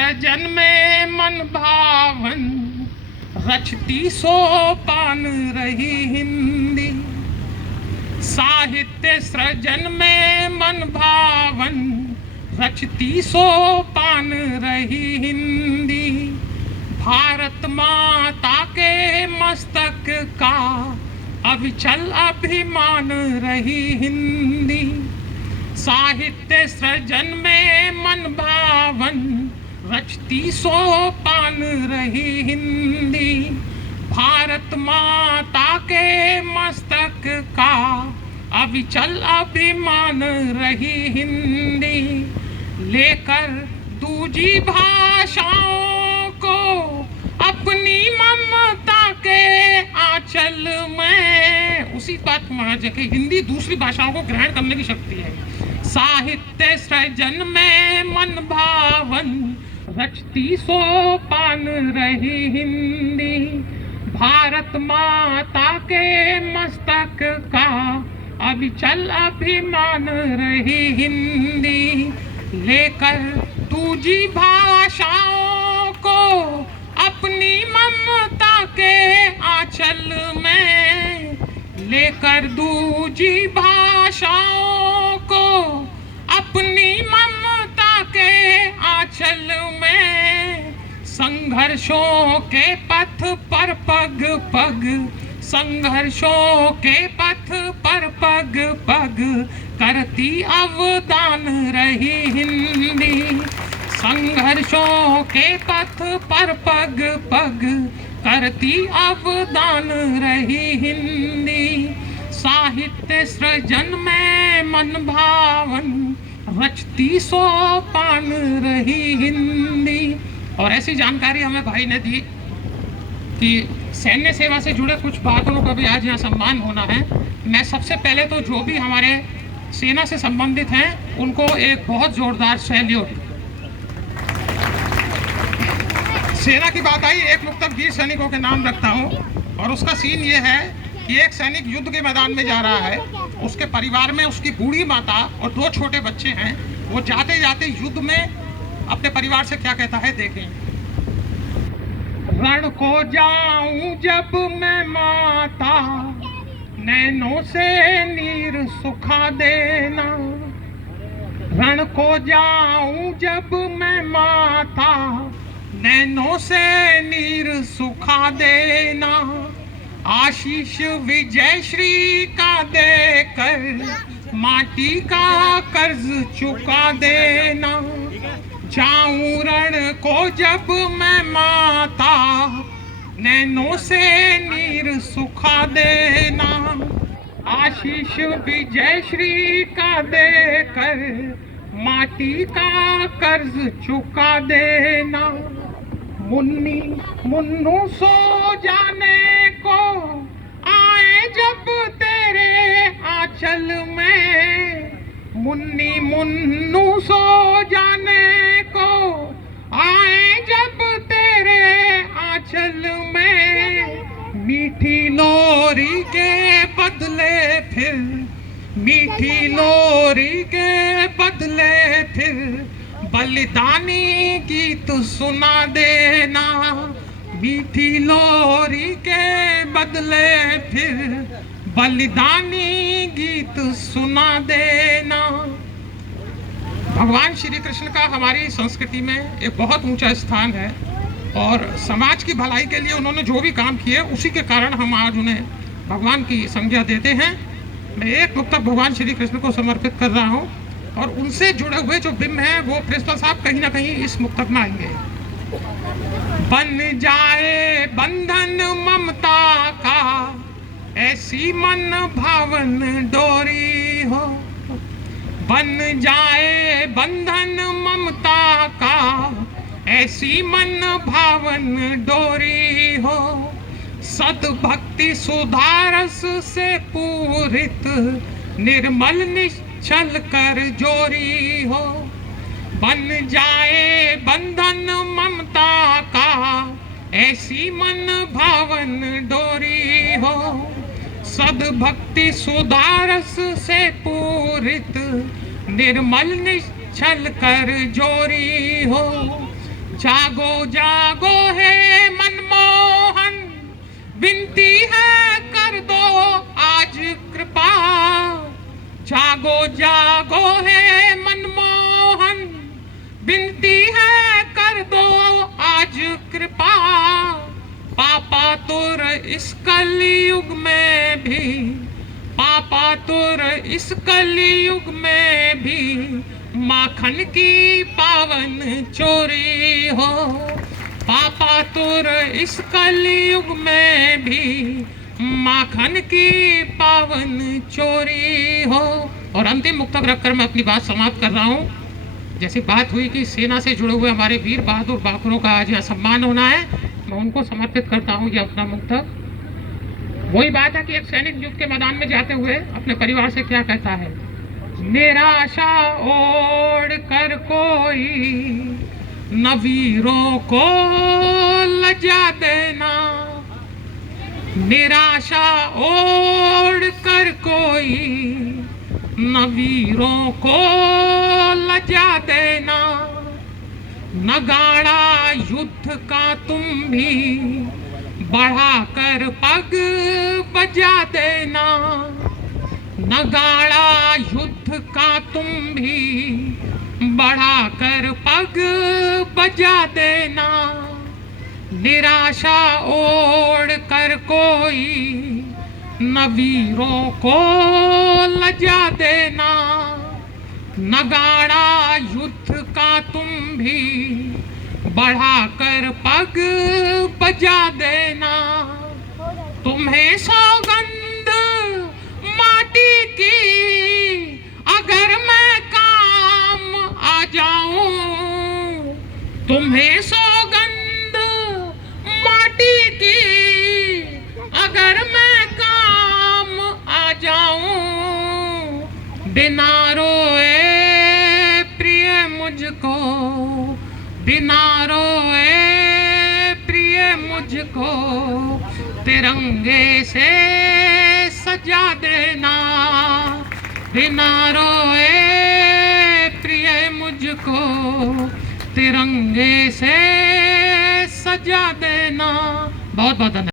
सृजन में मन भावन, रचती सोपान रही हिंदी। साहित्य सृजन में मन भावन, रचती सोपान रही हिंदी। भारत माता के मस्तक का अविचल अभिमान रही हिंदी। साहित्य सृजन में मन भावन, रचती सोपान रही हिंदी। भारत माता के मस्तक का अविचल अभिमान रही हिंदी। लेकर दूजी भाषाओं को अपनी ममता के आंचल में, उसी बात महाराज की हिंदी दूसरी भाषाओं को ग्रहण करने की शक्ति है। साहित्य सृजन में मन भावन, रचती सोपान रही हिंदी। भारत माता के मस्तक का अविचल अभिमान रही हिंदी। लेकर दूजी भाषाओं को अपनी ममता के आंचल में, लेकर दूजी भाषाओं को अपनी ममता के आंचल में, संघर्षों के पथ पर पग पग, संघर्षों के पथ पर पग पग करती अवदान रही हिंदी। संघर्षों के पथ पर पग पग करती अवदान रही हिंदी। साहित्य सृजन में मन भावन, रचती सोपान रही हिंदी। और ऐसी जानकारी हमें भाई ने दी कि सैन्य सेवा से जुड़े कुछ बहादुरों का भी आज यहाँ सम्मान होना है। मैं सबसे पहले तो जो भी हमारे सेना से संबंधित हैं उनको एक बहुत जोरदार सैल्यूट। सेना की बात आई, एक मुक्तक वीर सैनिकों के नाम रखता हूँ और उसका सीन ये है कि एक सैनिक युद्ध के मैदान में जा रहा है। उसके परिवार में उसकी बूढ़ी माता और 2 छोटे बच्चे हैं। वो जाते जाते युद्ध में अपने परिवार से क्या कहता है, देखें। रण को जाऊं जब मैं माता, नैनों से नीर सुखा देना। रण को जाऊं जब मैं माता, नैनों से नीर सुखा देना। आशीष विजय श्री का देकर माटी का कर्ज चुका देना। जाऊं रण को जब मैं माता, नैनों से नीर सुखा देना। आशीष विजय श्री का देकर माटी का कर्ज चुका देना। मुन्नी मुन्नू सो जाने को आए जब तेरे आंचल में। मुन्नी मुन्नू सो जाने को आए जब तेरे आंचल में। मीठी लोरी के बदले फिर, मीठी लोरी के बदले फिर बलिदानी गीत सुना देना। मीठी लोरी के बदले फिर बलिदानी गीत सुना देना। भगवान श्री कृष्ण का हमारी संस्कृति में एक बहुत ऊंचा स्थान है और समाज की भलाई के लिए उन्होंने जो भी काम किए उसी के कारण हम आज उन्हें भगवान की संज्ञा देते हैं। मैं एक मुक्तक भगवान श्री कृष्ण को समर्पित कर रहा हूँ और उनसे जुड़े हुए जो बिंब हैं वो प्रिंसिपल साहब कहीं ना कहीं इस मुक्तक में आएंगे। बन जाए बंधन ममता का, ऐसी मन भावन डोरी हो। बन जाए बंधन ममता का, ऐसी मन भावन डोरी हो। सद्भक्ति सुधारस से पूरित, निर्मल निश्चल कर जोरी हो। बन जाए बंधन ममता का, ऐसी मन भावन डोरी हो। सद्भक्ति सुधारस से पूरित, निर्मल निश्चल कर जोरी हो। जागो जागो है मनमोहन, विनती है कर दो आज कृपा। जागो जागो है मनमोहन, विनती है कर दो आज कृपा। पापा तुर इस कलयुग में भी, पापा तुर इस कलयुग में भी माखन की पावन चोरी हो। पापा तुर इस कलयुग में भी माखन की पावन चोरी हो। और अंतिम मुक्तक रखकर मैं अपनी बात समाप्त कर रहा हूँ। जैसी बात हुई कि सेना से जुड़े हुए हमारे वीर बहादुर बाखरों का आज यहाँ सम्मान होना है, मैं उनको समर्पित करता हूँ ये अपना मुक्तक। वही बात है कि एक सैनिक युद्ध के मैदान में जाते हुए अपने परिवार से क्या कहता है, निराशा ओढ़ कर कोई न वीरों को लजा देना। निराशा ओढ़ कर कोई न वीरों को लजा देना। नगाड़ा युद्ध का तुम भी बढ़ाकर पग बजा देना। नगाड़ा युद्ध का तुम भी बढ़ाकर पग बजा देना। निराशा ओढ़ कर कोई न वीरों को लजा देना। नगाड़ा युद्ध का तुम भी बढ़ाकर पग बजा देना। तुम्हें सौगंध माटी की अगर मैं काम आ जाऊं, तुम्हें सौगंध माटी की अगर मैं काम आ जाऊं। बिना रोए प्रिय मुझको, बिना रोए प्रिय मुझको तिरंगे से सजा देना। बिना रोए प्रिय मुझको तिरंगे से सजा देना। बहुत बहुत धन्यवाद।